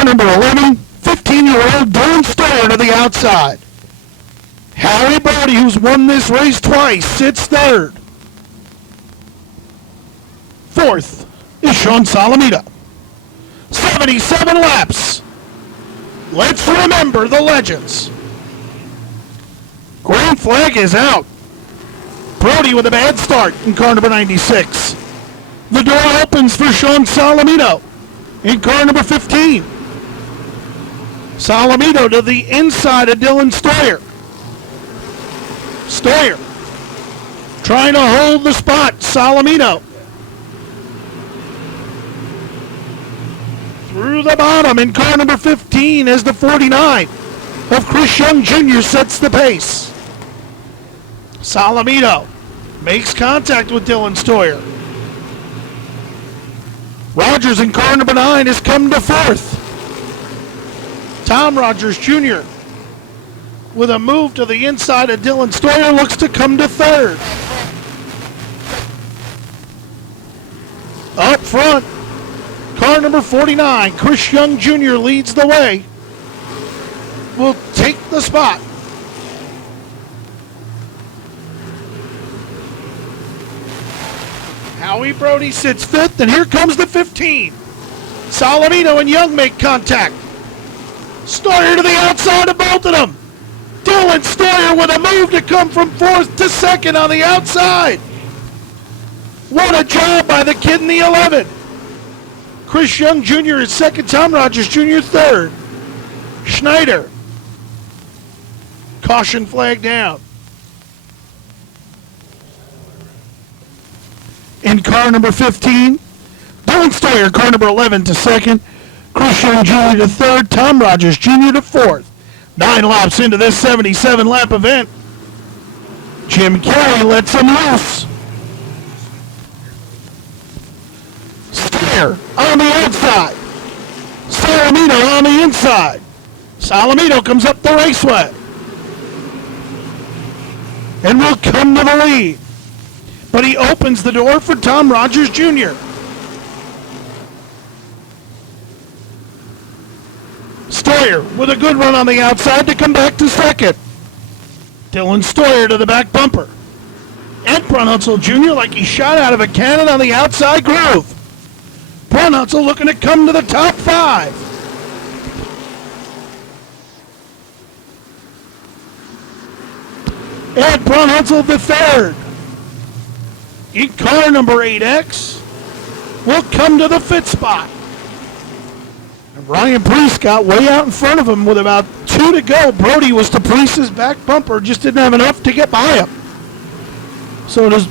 Car number 11, 15-year-old Dylan Stoller to the outside. Harry Brody, who's won this race twice, sits third. Fourth is Sean Salamito. 77 laps. Let's remember the legends. Green flag is out. Brody with a bad start in car number 96. The door opens for Sean Salamito in car number 15. Salamito to the inside of Dylan Stoyer. Stoyer trying to hold the spot. Salamito through the bottom in car number 15 as the 49 of Chris Young Jr. sets the pace. Salamito makes contact with Dylan Stoyer. Rogers in car number 9 has come to fourth. Tom Rogers Jr. with a move to the inside of Dylan Stoyer looks to come to third. Up front, car number 49, Chris Young Jr. leads the way. Will take the spot. Howie Brody sits fifth, and here comes the 15. Salamito and Young make contact. Stoyer to the outside of both of them. Dylan Stoyer with a move to come from fourth to second on the outside. What a job by the kid in the 11. Chris Young Jr. is second, Tom Rogers Jr. third. Schneider. Caution flag down. In car number 15, Dylan Stoyer, car number 11 to second. Chris Young Jr. to third, Tom Rogers Jr. to fourth. 9 laps into this 77-lap event. Jim Kelly lets him loose. Stoyer on the outside. Salamito on the inside. Salamito comes up the raceway and will come to the lead. But he opens the door for Tom Rogers Jr. Stoyer with a good run on the outside to come back to second. Dylan Stoyer to the back bumper. Ed Brunhutzel Jr. like he shot out of a cannon on the outside groove. Brunhutzel looking to come to the top 5. Ed Brunhutzel the third. In car number 8X will come to the fifth spot. And Ryan Priest got way out in front of him with about 2 to go. Brody was to Priest's back bumper, just didn't have enough to get by him. So does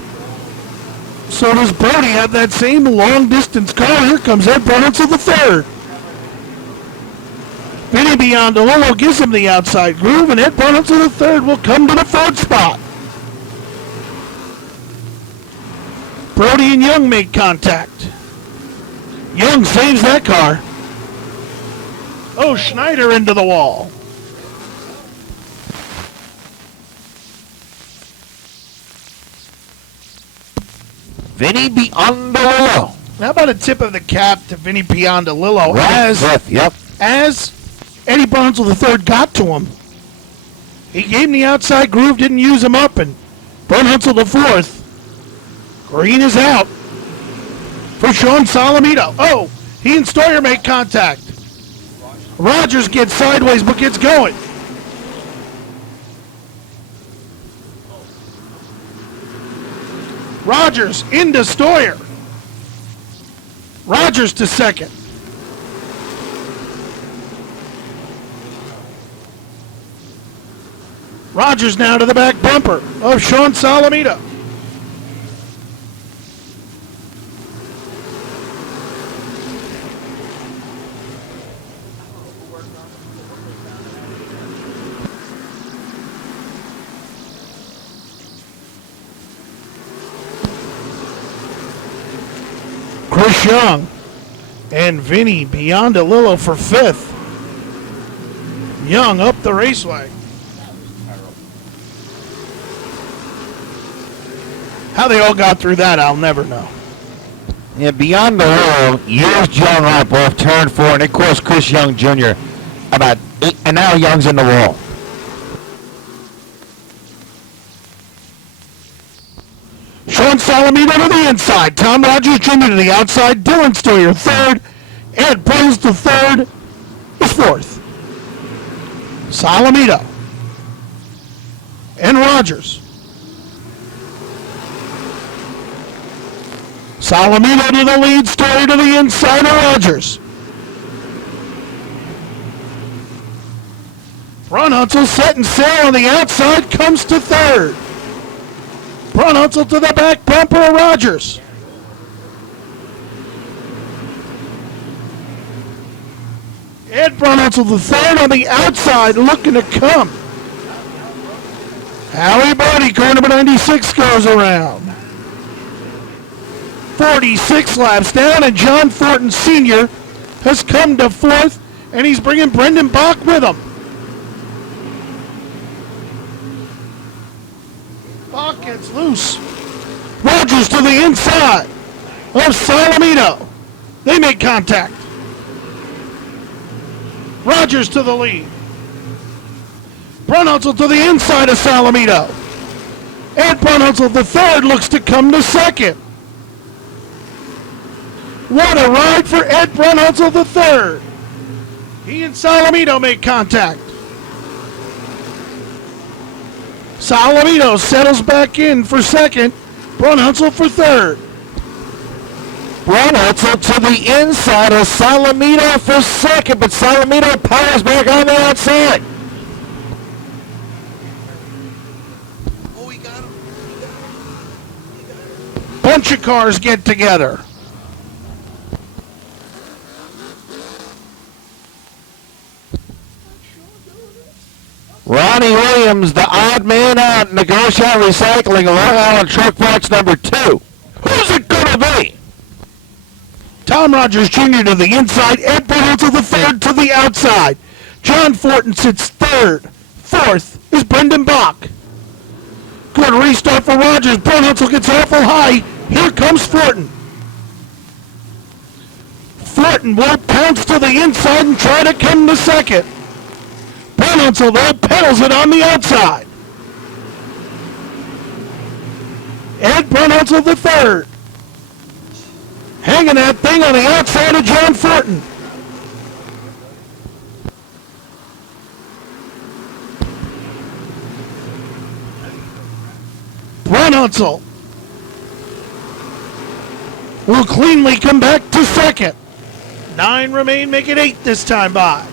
Brody have that same long distance car? Here comes Ed Brunhutzel the third. Vinny Biondolillo gives him the outside groove, and Ed Brunhutzel the third will come to the third spot. Brody and Young make contact. Young saves that car. Oh, Schneider into the wall. Vinny Biondolillo. How about a tip of the cap to Vinny Biondolillo Yep. as Eddie Brunhutzel III got to him. He gave him the outside groove, didn't use him up, and Brunhutzel the fourth. Green is out for Sean Salamito. Oh, he and Stoyer make contact. Rogers gets sideways but gets going. Rogers into Stoyer. Rogers to second. Rogers now to the back bumper of Sean Salamito. Chris Young and Vinny Biondolillo for fifth. Young up the raceway. How they all got through that, I'll never know. Yeah, beyond the wall, years Young up off turn 4, and it cost Chris Young Jr. about 8, and now Young's in the wall. Sean Salamino to the inside. Tom Rogers Jr. to the outside. Dylan Stoyer third. Ed Burns to third. Is fourth. Salamino and Rogers. Salamino to the lead. Stoyer to the inside of Rogers. Brunhutzel setting sail on the outside. Comes to third. Brunhutzel to the back bumper of Rogers. Ed Brunhutzel the third on the outside looking to come. Howie Bodie, car number 96, goes around. 46 laps down, and John Thornton Sr. has come to fourth, and he's bringing Brendan Bach with him. Bach gets loose. Rogers to the inside of Salamino. They make contact. Rogers to the lead. Brunhutzel to the inside of Salamino. Ed Brunhutzel the third looks to come to second. What a ride for Ed Brunhutzel the third. He and Salamino make contact. Salamino settles back in for second. Brunhutzel for third. Brunhutzel to the inside of Salamino for second, but Salamino powers back on the outside. Oh, he got him. Bunch of cars get together. Ronnie Williams, the odd man out in the Go Shot Recycling, Long Island Truck Box number 2. Who's it gonna be? Tom Rogers Jr. to the inside. Ed Brunhutzel the third to the outside. John Thornton sits third. Fourth is Brendan Bach. Good restart for Rogers. Brunhutzel gets awful high. Here comes Thornton. Thornton will pounce to the inside and try to come to second. Brunhutzel, though, pedals it on the outside. Ed Brunhutzel the third. Hanging that thing on the outside of John Thornton. Brunhutzel will cleanly come back to second. 9 remain, make it 8 this time by.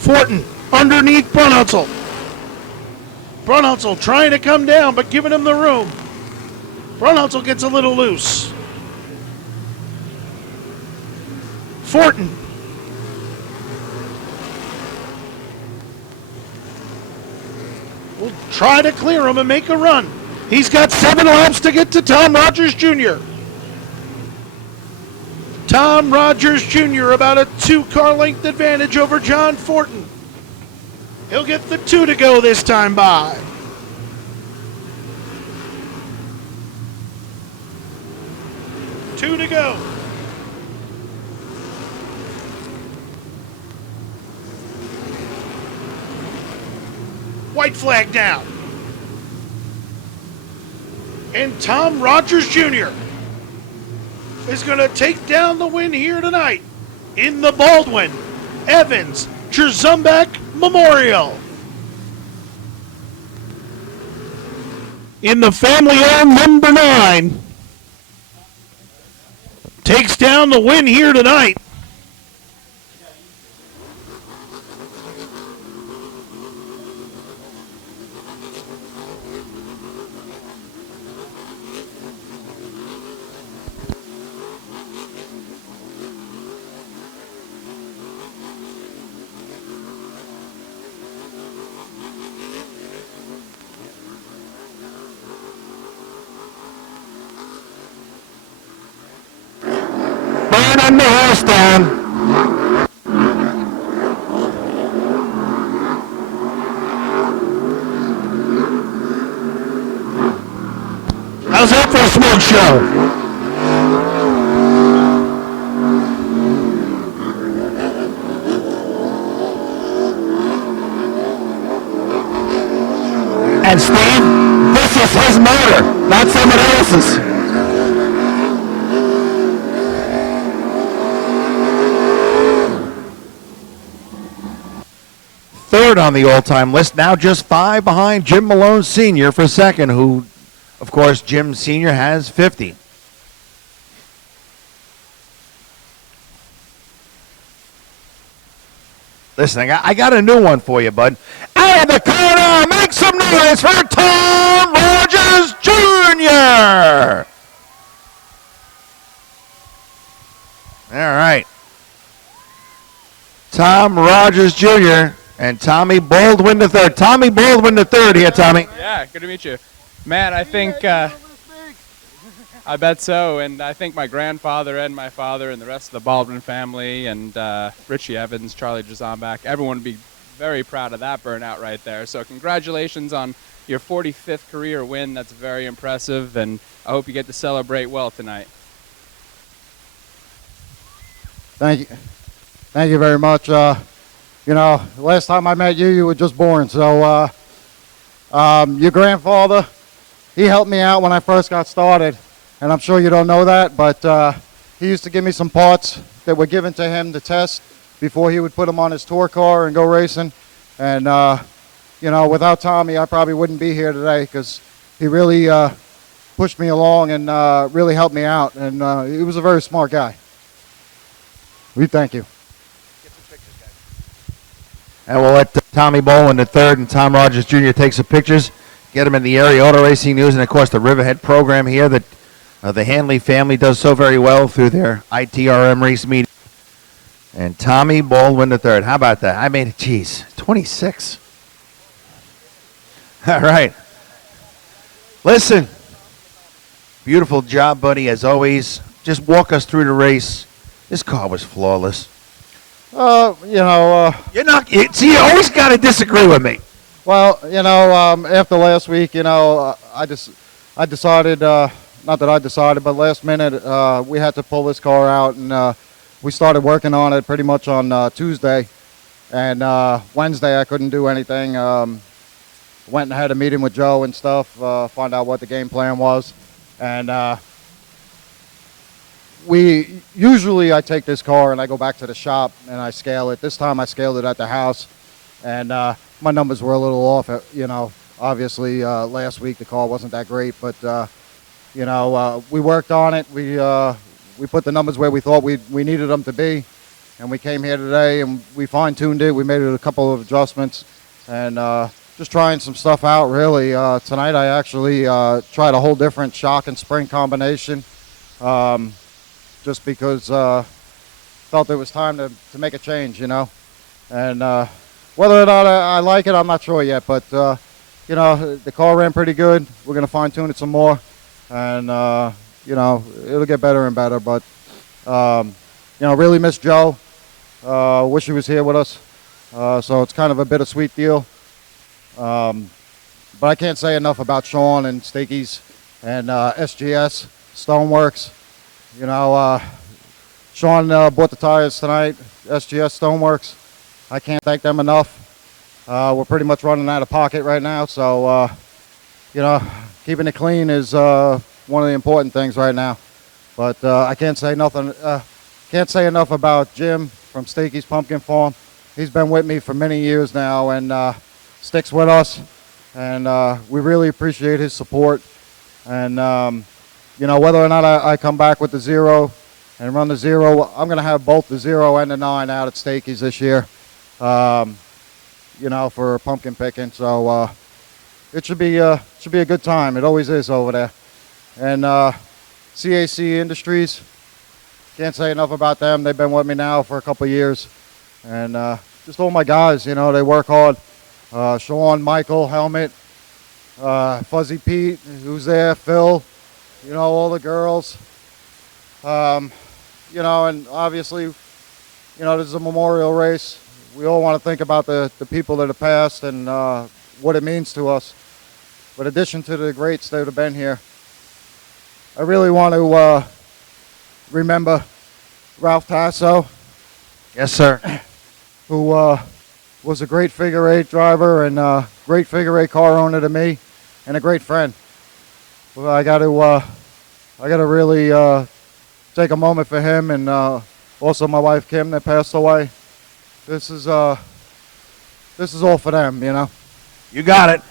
Thornton underneath Brunhutzel. Brunhutzel trying to come down, but giving him the room. Brunhutzel gets a little loose. Thornton. Will try to clear him and make a run. He's got 7 laps to get to Tom Rogers Jr. Tom Rogers Jr. about a 2-car length advantage over John Thornton. He'll get the 2 to go this time by. Two to go. White flag down. And Tom Rogers Jr. is going to take down the win here tonight in the Baldwin Evans Jerzumbek Memorial. In the family-owned number 9, takes down the win here tonight. Burning the horse down. Smoke Show. And Steve, this is his motor, not somebody else's. Third on the all-time list, now just 5 behind Jim Malone Sr. for second, who, of course, Jim Sr. has 50. Listen, I got a new one for you, bud. Out of the corner, make some noise for Tom Rogers Jr. All right. Tom Rogers Jr. and Tommy Baldwin III. Tommy Baldwin III here, Tommy. Yeah, good to meet you. Man, I think, I bet so, and I think my grandfather and my father and the rest of the Baldwin family and Richie Evans, Charlie Jazombach, everyone would be very proud of that burnout right there. So congratulations on your 45th career win. That's very impressive, and I hope you get to celebrate well tonight. Thank you. Thank you very much. You know, last time I met you, you were just born. So your grandfather, he helped me out when I first got started. And I'm sure you don't know that, but he used to give me some parts that were given to him to test before he would put them on his tour car and go racing. And, you know, without Tommy, I probably wouldn't be here today because he really pushed me along and really helped me out. And he was a very smart guy. We thank you. And we'll let Tommy Baldwin III and Tom Rogers Jr. take some pictures, get them in the area auto racing news, and, of course, the Riverhead program here that the Hanley family does so very well through their ITRM race meeting. And Tommy Baldwin III. How about that? I made it, geez, 26. All right. Listen, beautiful job, buddy, as always. Just walk us through the race. This car was flawless. You know... You're not... See, you always got to disagree with me. Well, you know, after last week, you know, I decided... not that I decided, but last minute we had to pull this car out, and we started working on it pretty much on Tuesday. And Wednesday I couldn't do anything. Went and had a meeting with Joe and stuff, find out what the game plan was. And usually I take this car and I go back to the shop and I scale it. This time I scaled it at the house, and my numbers were a little off. You know, obviously last week the car wasn't that great, but you know, we worked on it. We put the numbers where we thought we needed them to be, and we came here today and we fine-tuned it. We made it a couple of adjustments, and just trying some stuff out, really. Tonight I actually tried a whole different shock and spring combination, just because felt it was time to make a change, you know. And whether or not I like it, I'm not sure yet, but you know, the car ran pretty good. We're going to fine-tune it some more. And, you know, it'll get better and better. But, you know, really miss Joe. Wish he was here with us. So it's kind of a bittersweet deal. But I can't say enough about Sean and Stakey's and SGS, Stoneworks. You know, Sean bought the tires tonight, SGS Stoneworks. I can't thank them enough. We're pretty much running out of pocket right now. So, you know, keeping it clean is one of the important things right now. But I can't say nothing. Can't say enough about Jim from Stakey's Pumpkin Farm. He's been with me for many years now and sticks with us. And we really appreciate his support. And you know, whether or not I come back with the 0 and run the 0, I'm going to have both the 0 and the 9 out at Stakey's this year. You know, for pumpkin picking. So. It should be a good time. It always is over there. And CAC Industries, can't say enough about them. They've been with me now for a couple of years. And just all my guys, you know, they work hard. Sean, Michael, Helmet, Fuzzy Pete, who's there, Phil, you know, all the girls. You know, and obviously, you know, this is a memorial race. We all want to think about the people that have passed and what it means to us. But in addition to the greats that have been here, I really want to remember Ralph Tasso, Yes, sir. who was a great figure-8 driver and a great figure-8 car owner to me, and a great friend. Well, I got to really take a moment for him, and also my wife Kim that passed away. This is all for them, you know. You got it.